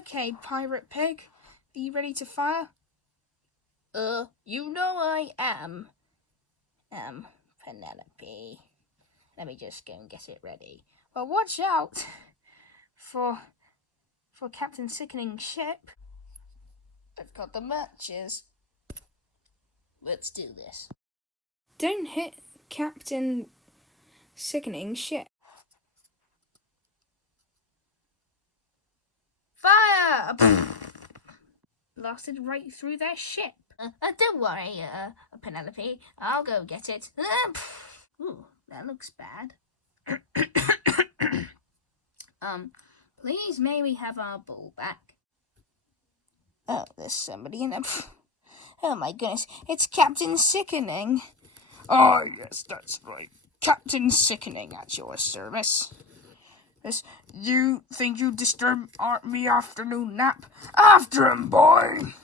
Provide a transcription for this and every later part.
Okay, Pirate Pig. Are you ready to fire? You know I am. Penelope. Let me just go and get it ready. Well, watch out for Captain Sickening's ship. I've got the matches. Let's do this. Don't hit Captain Sickening's ship. Fire! Blasted right through their ship. Don't worry, Penelope. I'll go get it. Ooh, that looks bad. Please may we have our ball back? Oh, there's somebody in there. Oh my goodness, it's Captain Sickening. Ah, yes, that's right. Captain Sickening at your service. Yes, you think you disturb me afternoon nap? After him, boy!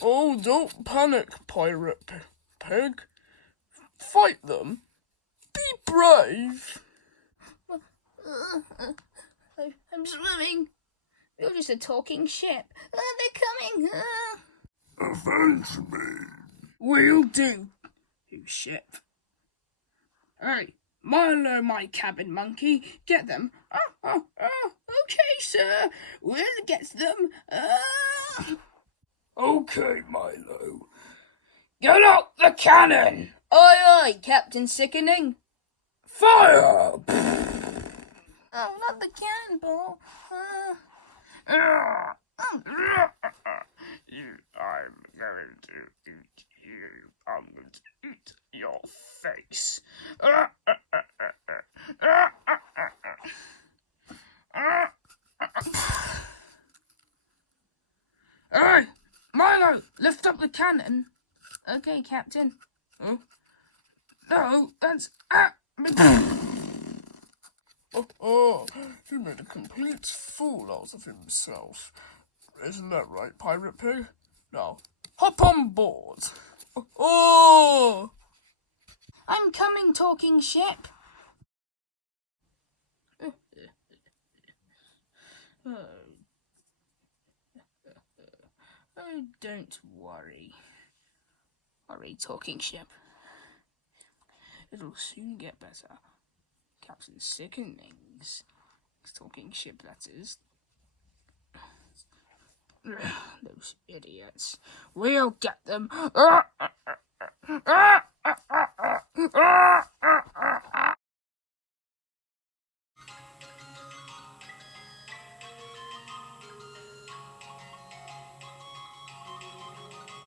Oh, don't panic, Pirate Pig. Fight them. Be brave. I'm swimming. You're just a talking ship. They're coming. Avenge me. Will do, you ship. Hey, Milo, my cabin monkey, get them. Okay, sir. We'll get them. Okay, Milo. Get out the cannon! Aye, aye, Captain Sickening. Fire! Oh, not the cannonball. I'm going to eat you. I'm going to eat your face. Hey, Milo, lift up the cannon. Okay, Captain. Oh, no, that's me. Oh, he made a complete fool out of himself. Isn't that right, Pirate Pig? Now, hop on board. Oh! I'm coming, talking ship. Oh, don't worry. Worry, talking ship. It'll soon get better. Captain Sickening's talking ship, that is. Those idiots. We'll get them.